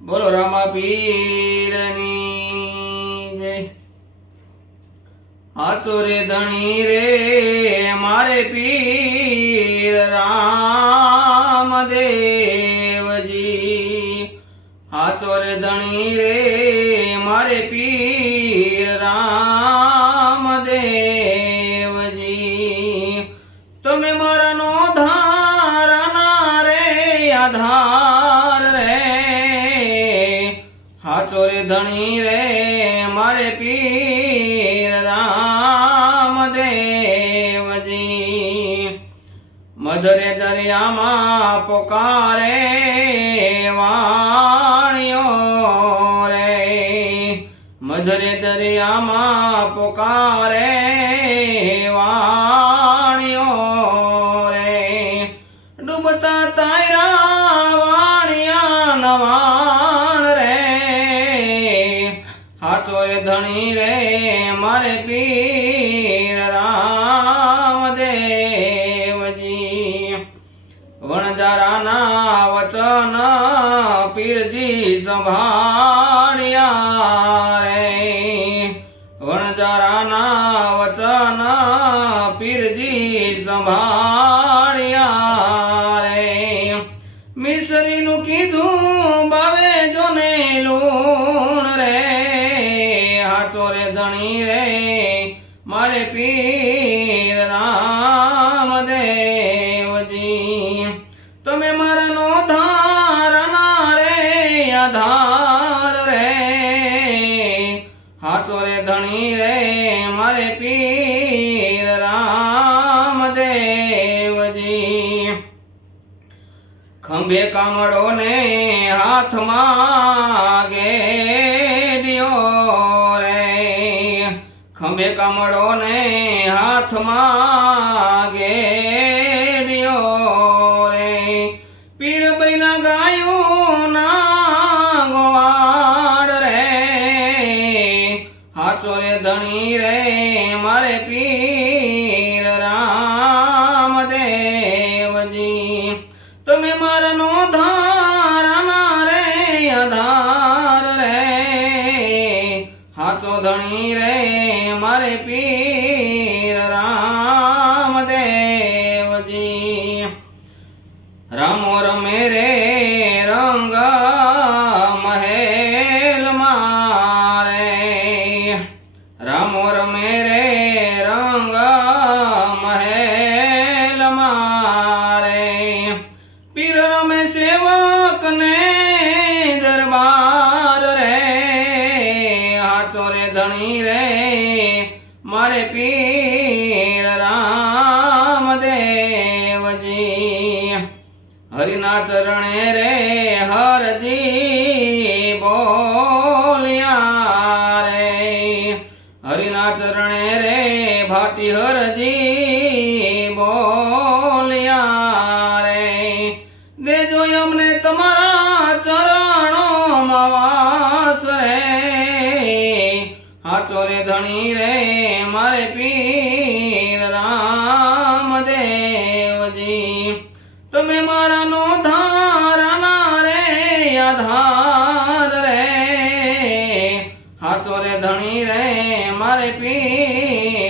બોલો રામા પીરની જય। હાચો રે ધણી રે મારે પીર રામદેવજી। હાચો રે ધણી રે મારે પીર રામદેવજી। તમે મારા નો ધારના રે આધાર રે। હાચો રે ધણી રે મારે પીર રામદેવજી। મધરે દરિયામાં પોકારે વાણિયો રે। મધરે દરિયામાં પોકારે વાણિયો રે। ડૂબતા તાયરા વાણિયા નવાણ રે। હાચો રે ધણી રે મારે પીર રામદેવજી। વણજારાના વચન પીરજી સંભાળ્યા રે। વણજારાના વચન પીરજી સંભાળ્યા રે। મિસરીનું કીધું બાવે જોને લૂણ રે। હાચો રે ધણી રે મારે પીર રામદેવજી। તમે મારા નો ધારના રે આધાર રે। હાચો રે ધણી રે મારે પીર રામદેવજી। ખંભે કામડો ને હાથમાં ગેડિયો રે। ખંભે કામડો ને હાથમાં ગેડિયો રે। પીર બૈના ગાયું ના ગોવાડ રે। હાચો રે ધણી રે મારે પીર રામદેવજી। તમે મારા નો ધારના રે આધાર રે। હાચો ધણી રે મારે પીર રામદેવજી। રામો રમે રે રંગ મહેલ મારે। રામો રમે રે રંગ મહેલ મારે। પીર રમે સેવક ને દરબાર રે। હાચો રે ધણી રે મારે પીર રામદેવજી। હરિના ચરણે રે હરજી બોલ્યા રે। હરિના ચરણે રે ભાટી હરજી બોલ્યા રે। દેજો અમને તમારા ચરણોમાં વાસ રે। હાચો રે ધણી રે મારે પીર રામદેવજી। તમે મારા નો ધારના રે આધાર રે। હાચો રે ધણી રે મારે પીર